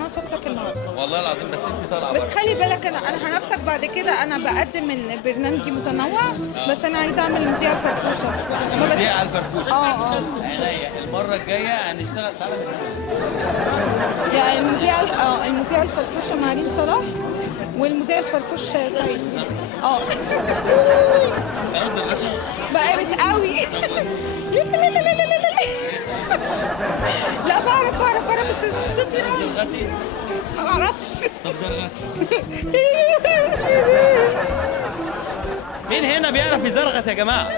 انا شفتك النهارده والله العظيم، بس انت طالعه بس بره. خلي بالك انا هنافسك بعد كده. انا بقدم من برنامجي متنوع، بس انا عايزه اعمل مذيعه الفرفوشه. مذيعة على الفرفوشه. اه عينيا، المره الجايه هنشتغل. تعالى من هنا. يعني المذيعه الفرفوشه مريم صلاح، والمذيع الفرفوش سعيد. تعالوا دلوقتي. بقى مش قوي. لا لا لا لا لا لا لا بعرف بس صوتي رايح. زرغتي. ما بعرفش. طب زرغتي. مين هنا بيعرف يزرغت يا جماعه؟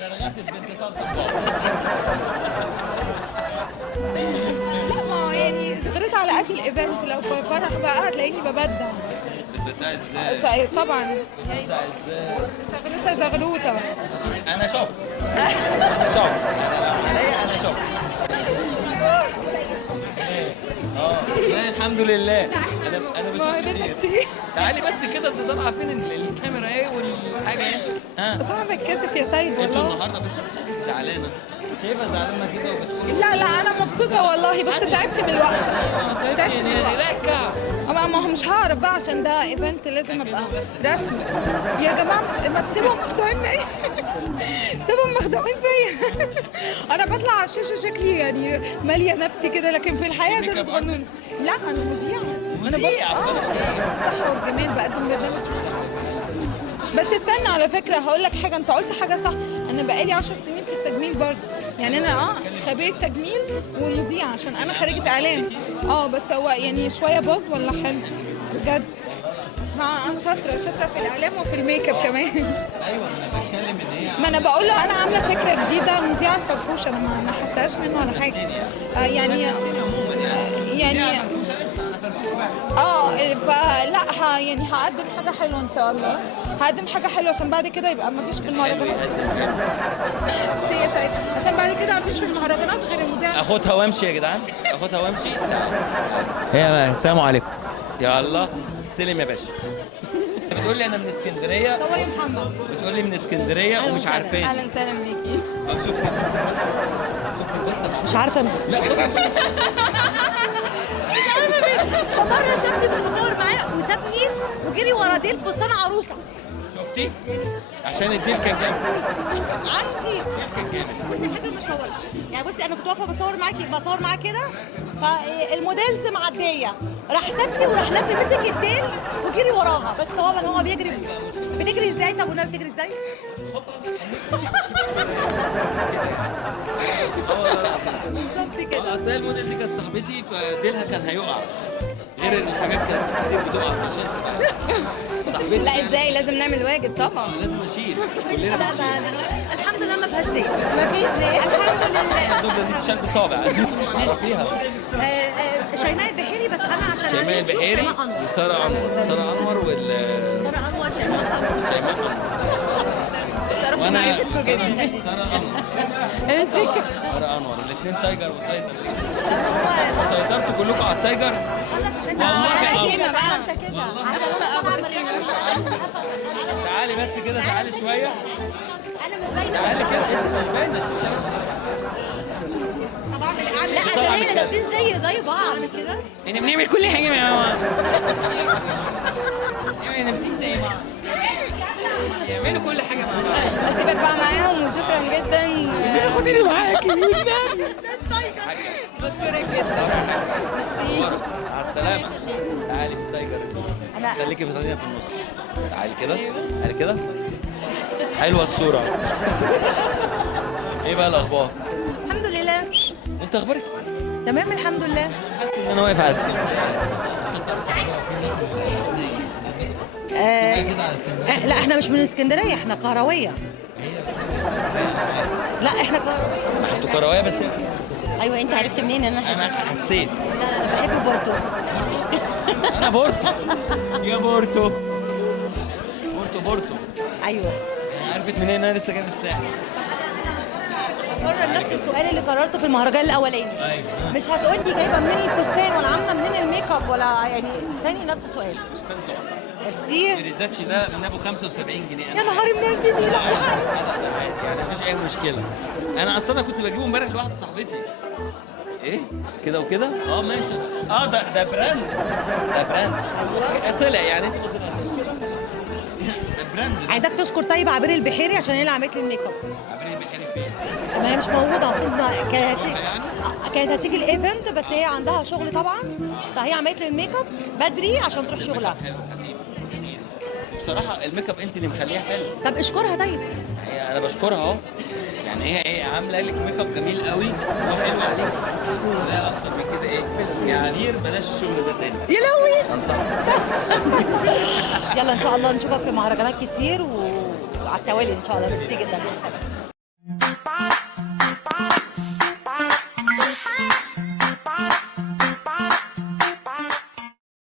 زرغتت بنت سلطة لا ما هو يعني زغرت على قد الايفنت. لو في فرح بقى هتلاقيني ببدع. بتبدأ ازاي؟ طبعا يعني زغلوطه. انا شفت. انا شفت. لا الحمد لله. انا بشوف كتير. تعالي بس كده، انت طالعه فين؟ الكاميرا ايه والحاجه ايه؟ بس انا بتكسف يا سيد انتوا والله. النهارده بس انا شايفك زعلانه. شايفها زعلانه كده وبتقول لا انا مبسوطه والله، بس تعبت من الوقفه. تعبت يعني لا. ما هو مش هعرف بقى عشان ده ايفنت لازم ابقى رسمي. يا جماعه ما تسيبهم مخدوعين بيا. سيبهم مخدوعين بيا. انا بطلع على الشاشه شكلي يعني ماليه نفسي كده، لكن في الحياه ده صغنون. لا انا مذيعه. الصحه والجمال، بقدم برنامج. بس استنى، على فكره هقول لك حاجه. انت قلت حاجه صح. انا بقالي 10 سنين في التجميل برضه. يعني انا خبيره تجميل ومذيعه عشان انا خريجه اعلام. بس هو يعني شويه باظ ولا حلو بجد. انا شاطره في الاعلام وفي الميك اب كمان. ايوه انا بتكلم ان هي. ما انا بقول له انا عامله فكره جديده، مذيعه الفرفوشه. انا ما حطهاش منه ولا حاجه. يعني فلا يعني هقدم حاجه حلوه ان شاء الله. هقدم حاجه حلوه عشان بعد كده يبقى ما فيش في المهرجانات. بس يا سعيد، عشان بعد كده ما فيش في المهرجانات غير المذيعه. اخدها وامشي يا جدعان، اخدها وامشي. هي السلام عليكم. يا الله استلم يا باشا. بتقول لي انا من اسكندريه. صور يا محمد. بتقول لي من اسكندريه ومش عارفاني. اهلا وسهلا بيكي. شفتي بس مش عارفه لا فمره سابني كنت بصور معاه وسابني وجري ورا ديل فستان عروسه. شفتي عشان الديل كان جامد. عندي الديل كان جامد. كل حاجه مصوره. يعني بصي انا كنت واقفه بصور معاه كده، فالموديلز معديه راح سابني وراح لف مسك الديل وجري وراها. بس هو بيجري. بتجري ازاي؟ طب وانا بتجري ازاي؟ بالظبط كده. اصل الموديل دي كانت صاحبتي، فديلها كان هيقع. غير ان الحاجات كانت مش كتير بتقع عشان صاحبتي. لا ازاي، لازم نعمل واجب طبعا. لازم اشيل. كلنا لا بنشيل. الحمد لله ما فيهاش ديل. ما فيش ليه؟ الحمد لله. الدبله دي تشال بصابع. تعرفيها؟ شيماء البحيري. بس انا عشان شيماء على اليوتيوب البحيري شيماء انور. وساره انور. ساره انور ساره انور شيماء انور. شيماء انور. شرفت وانا معرفتكم جدا. ساره انور. امسك. ساره انور الاثنين تايجر وسيطر. هو سيطرتوا كلكم على التايجر. عشان والله انا شيماء بقى. انت كده. عشان انا ابو شيماء. تعالي بس كده، تعالي شويه. انا مش باينه. تعالي كده، انت مش باينه الشاشه. طب اعمل لا عشان احنا لابسين زي بعض كده. احنا بنعمل كل حاجه مع بعض. احنا لابسين زي بعض. يعملوا كل حاجه مع بعض. اسيبك بقى معاهم وشكرا جدا. خديني معاكي. بشكرك جدا. ميرسي. مع السلامه. تعالي بالتايجر. أنا- خليكي خلينا في النص. تعالي كده، تعالي كده. حلوه الصوره. ايه بقى الاخبار؟ الحمد لله انت اخبارك؟ تمام الحمد لله. حاسس ان انا واقف على اسكندريه. عشان انت اسكندريه كده على اسكندريه. لا احنا مش من اسكندريه، احنا كهرويه. لا احنا كهرويه. ما انتوا كرويه بس. ايوه انت عرفت منين ان انا انا حسيت. لا انا بحب بورتو. انا بورتو. يا بورتو. بورتو. ايوه عرفت منين انا لسه جاي من الساحل؟ هكرر نفس السؤال اللي كررته في المهرجان الاولاني. ايوه. مش هتقول لي جايبه منين الفستان ولا عامله منين الميك اب ولا يعني تاني نفس السؤال. فستان تحفه. ميرسي. الريزاتشي ده من ابو 75 جنيه. يا نهار من الجميل. عادي يعني مفيش اي مشكله. انا اصلا كنت بجيبه امبارح لواحده صاحبتي. ايه كده وكده؟ اه ماشي. ده براند. ده براند. طلع يعني انت ما طلعتش كده. ده براند. عايزاك تشكر طيب عبير البحيري عشان هي اللي عملت لي الميك اب. عبري البحيري فين؟ ما هي مش موجوده، المفروض كانت هتيجي الايفنت بس هي عندها شغل طبعا، فهي عملت لي الميك اب بدري عشان تروح شغلها. حلو خفيف جميل. بصراحه الميك اب انت اللي مخليها حلو. طب اشكرها طيب. انا بشكرها اهو. يعني هي ايه عامله لك ميك اب جميل قوي وحلو عليك. لا اكتر من كده ايه؟ يعني بلاش الشغل ده تاني. يا لهوي. انصحك. يلا ان شاء الله نشوفك في مهرجانات كتير وعلى التوالي ان شاء الله. ميرسي جدا.